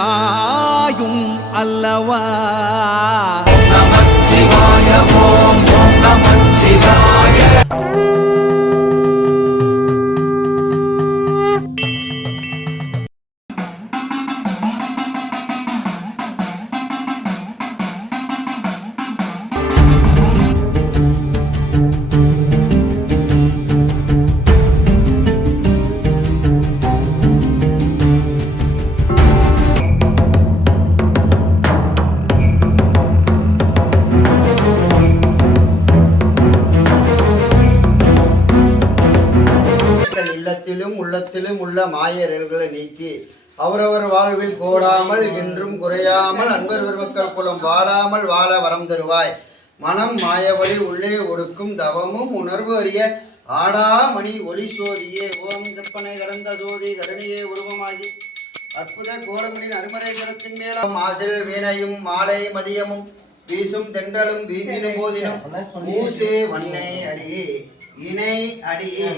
தாயும் அல்லவா? மாயர்களை நீக்கி அவரவர் வாழ்வில் கோடாமல் என்றும் குறையாமல் அன்பர் பெருமக்கள் குலம் வாழாமல் வாழ வரம் தருவாய். மனம் மாயவழி உள்ளே ஒடுக்கும் தவமும் உணர்வு அறிய ஆடாமணி ஒளி சோதியே. ஓம் கற்பனை கடந்த ஜோதி கருணியே உருவமாகி. அற்புத கோரமணின் அருமறை கரத்தின் மேலும் ஆசில் வீணையும் மாலை மதியமும் வீசும் தென்றலும் வீசினும் போதினும் மூசே வண்ணை அடியே. இணை அடியே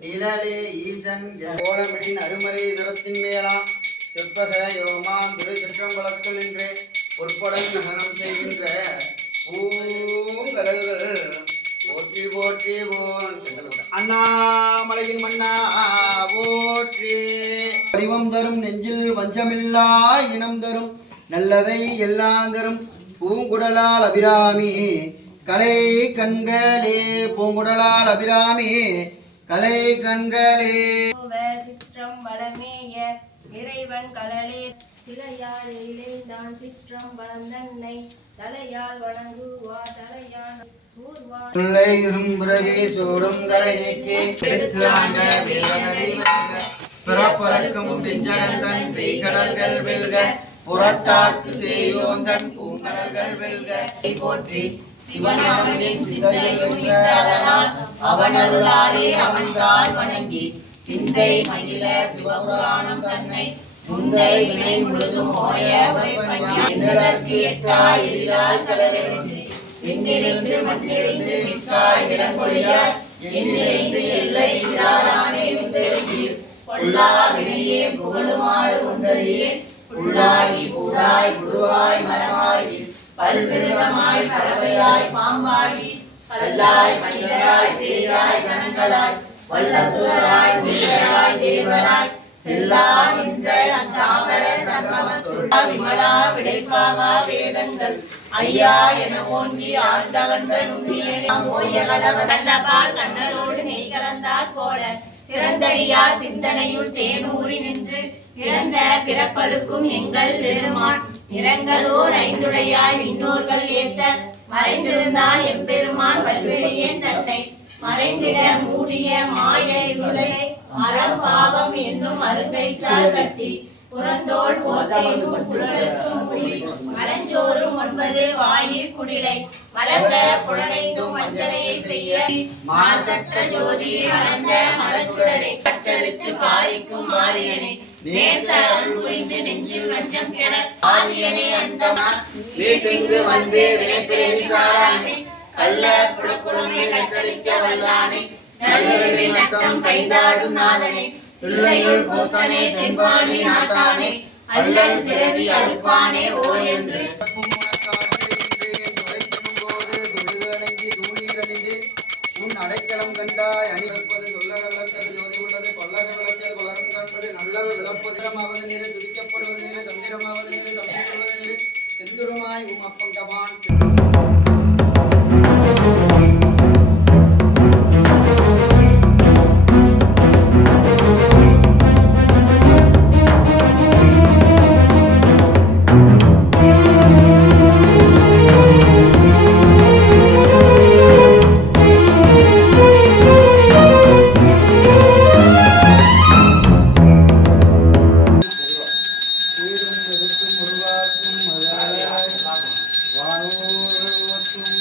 நிழலே ஈசன் கோலமணின் அருமறை கரத்தின் மேலாம். செப்பக யோமான் திரு சிற்றம்பலத்தில் நின்று பொற்படன் நகரம் செய்கின்ற பூங்கடல்கள். போற்றி போற்றி அண்ணாமலையின் மன்னா போற்றி. வடிவம் தரும் நெஞ்சில் வஞ்சமில்லா இனம் தரும். நல்லதை எல்லாம் தரும். பூங்குடலால் அபிராமி. கலை கண்களே பூங்குடலால் அபிராமி. கலை கண்களே. சிற்றம்பலமேய இறைவன் கலலே சிலையால் இழைந்தான் சிற்றம்பலம் தன்னை தலையால் வணங்குவார் தலையான் பிள்ளை இரும்புறவி சூடும் கலை நீக்கி எடுத்து ஆண்ட வீரனடி வெல்க. பிறப்பறக்கும் பெஞ்சகந்தன் பெய்கடல்கள் வெல்க. புறத்தார்க்கு செய்யோந்தன் பூங்கடல்கள் வெல்க. போற்றி சிவனாமியின் சிந்தையில் வென்றதனால் அவனருளாலே அவன்தான் வணங்கி சிந்தை மகிழ சிவபுராணம் தன்னை முந்தை வினை முழுதும் ஓய வைப்பதற்கு எட்டாய் எரிதாய் கடலிருந்து விண்ணிலிருந்து மண்ணிலிருந்து மிக்காய் விலங்கொழியாய் எண்ணிலிருந்து எல்லை இல்லாதானே உண்டெழுந்தீர் பொல்லா வினையே புகழுமாறு உண்டறியே பூடாய் புழுவாய் பல்விதமாய் பறவையாய் பாம்பாடி கல்லாய் மனிதராய் பேயாய் கணங்களாய் வல்லசுரராய் உயிராய் தேவராய் செல்லா நின்ற தாமர சங்கமத்துள்ள விமலா விடைப்பாகா வேதங்கள். ஐயா என ஓங்கி ஆண்டவன்ற ஓய கலந்தபால் கண்ணலோடு நெய் கலந்தார் போல சிறந்தடியார் சிந்தனையுள் தேனூறி நின்று இறந்த பிறப்பருக்கும் எங்கள் பெருமான். நிறங்களோர் ஐந்துடையாய் விண்ணோர்கள் ஏத்த மறைந்திருந்தால் எம்பெருமான் வல்விழியேன் தன்னை. மறைந்திட மூடிய மாய இருளை மரம் பாவம் என்னும் அருங்கயிற்றால் கட்டி. புறந்தோள் போர்த்தையும் புலனுக்கும் முடி மலஞ்சோறும் ஒன்பது வாயிற் குடிலை. மலர்ந்த புலனைந்தும் மஞ்சளையை செய்ய மாசற்ற ஜோதி அனந்த மலச்சுடரை கற்றறுத்து பாரிக்கும் மாரியனை நேச அருள் நெஞ்சில் வஞ்சம் கெட ஆதியனே வந்து வினைப்பிறவி சாரானே வல்லானே நல்லுருவி நட்டம் கைந்தாடும் நாதனே பிள்ளையுள் போக்கனே தென்பாண்டி நாட்டானே அள்ளல் பிறவி அறுப்பானே ஓ என்று Ibu. तुम्हाला वाणूर्वतुम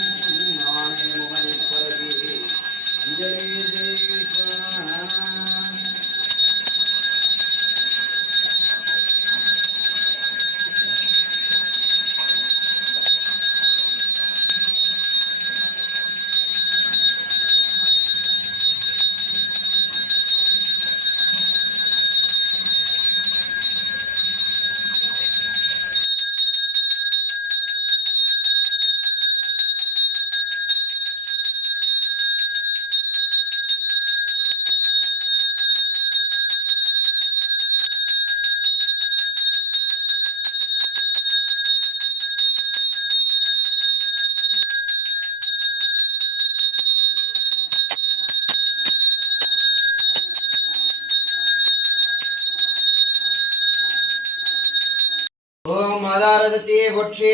ஓம் ஆதாரதத்தையே போற்றி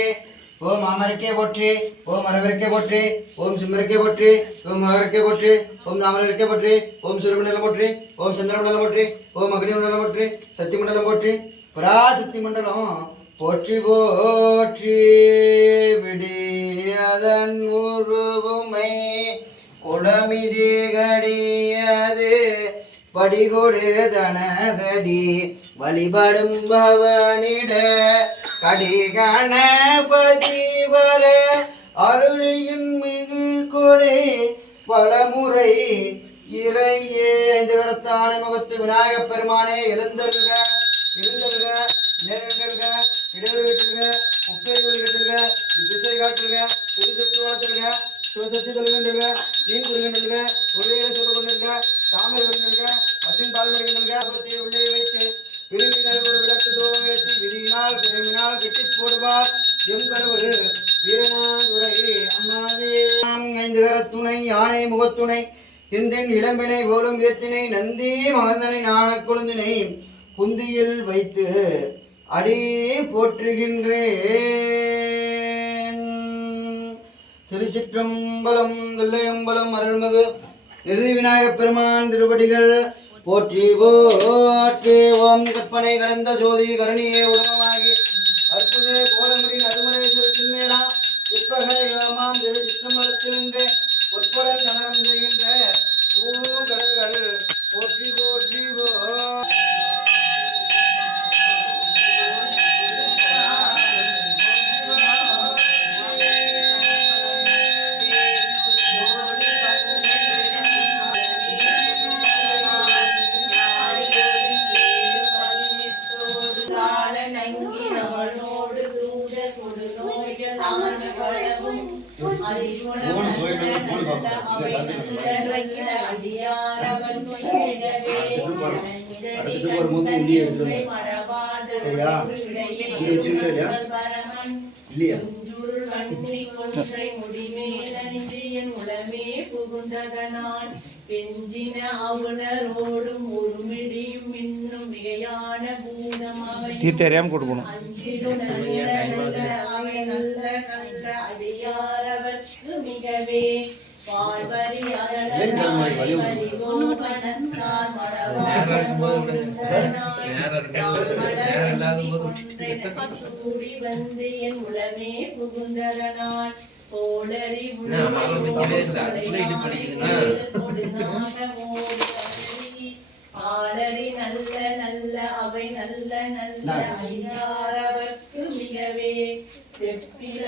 ஓம் அமருக்கே போற்றி ஓம் அரவருக்கே போற்றி ஓம் சிம்மருக்கே போற்றி ஓம் மகருக்கே போற்றி ஓம் தாமரருக்கே போற்றி ஓம் சூரியமண்டலம் போற்றி ஓம் சந்திரமண்டலம் போற்றி ஓம் அக்னி மண்டலம் போற்றி சக்தி மண்டலம் போற்றி. பராசக்தி மண்டலம் போற்றி போற்றி விடியதன் உருவுமை குளமிதே கடியதே. படிகொடுதனதடி வழிபடும் பவனிட கடி வர அருளியின் மிகு கொடை பலமுறை இறையே. ஐந்து கரத்தான முகத்து விநாயகப் பெருமானே எழுந்தருக எழுந்தருக நேரிட்டருக இடைவெளி விட்டுருக முப்பேறு விட்டுருக திசை காட்டுருக திரு சுற்று வளர்த்துருக சிவசக்தி சொல்லுகின்றருக மீன் குறிகின்றருக ஒருவேளை சொல்ல துணை. முகத்துணை இளம்பினை போலும் ஏத்தினை நந்தி மகந்தனை நாண கொழுந்தினை குந்தியில் வைத்து அடி போற்றுகின்றேன். திருச்சிற்றம்பலம் தில்லையம்பலம் அருள்மிகு நிறுதி விநாயகப் பெருமான் திருப்படிகள் போற்றி போற்றி ஓம் கற்பனை கடந்த ஜோதி கருணியே உருவமாகி அற்புத கோலமுடி நறுமலை செலுத்தின்மேலா இப்பக யோமாம் திரு சிற்றம்பலத்தில் நின்று பொற்புடன் நடனம் செய்கின்ற பூங்கடல்கள் போற்றி போற்றி போ. முடிமேலணிந்து என் உளமே புகுந்ததனான். பெஞ்சின அவுணரோடும் ஒருமிடியும் இன்னும் மிகையான பூதமவை தீர்த்தறியாம நல்ல நல்ல அடியாரவர்க்கு மிகவே. கூடி வந்து என் உளமே புகுந்ததனால் ஆடரி நல்ல நல்ல அவை நல்ல நல்ல ஐயாரவர்க்கு மிகவே செப்பில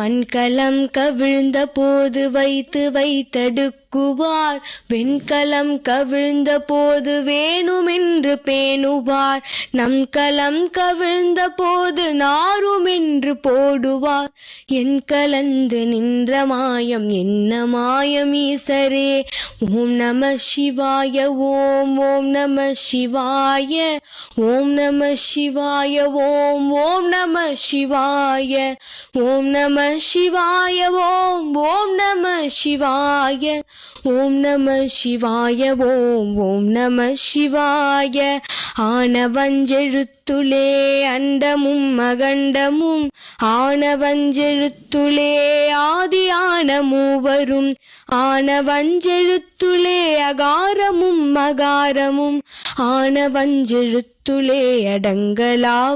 மண்கலம் கவிழ்ந்த போது வைத்து வைத்தடுக்குவார் வெண்கலம் கவிழ்ந்த போது வேணுமென்று பேணுவார். நம் கலம் கவிழ்ந்த போது நாருமென்று போடுவார். என் கலந்து நின்ற மாயம் என்ன மாயம் ஈசரே? ஓம் நம சிவாய ஓம் ஓம் நம சிவாய ஓம் நம சிவாய ஓம் ஓம் நம சிவாய ஓம் நம சிவாய ஓம் ஓம் நம சிவாய. ஓம் நம சிவாய ஓம் ஓம் நம சிவாய. ஆனவஞ்செழுத்துளே அண்டமும் மகண்டமும் ஆனவஞ்செழுத்துளே ஆதியான மூவரும் ஆனவஞ்செழுத்துளே அகாரமும் மகாரமும் ஆனவஞ்செழுத்துளே அடங்கலாவலுற்றதே.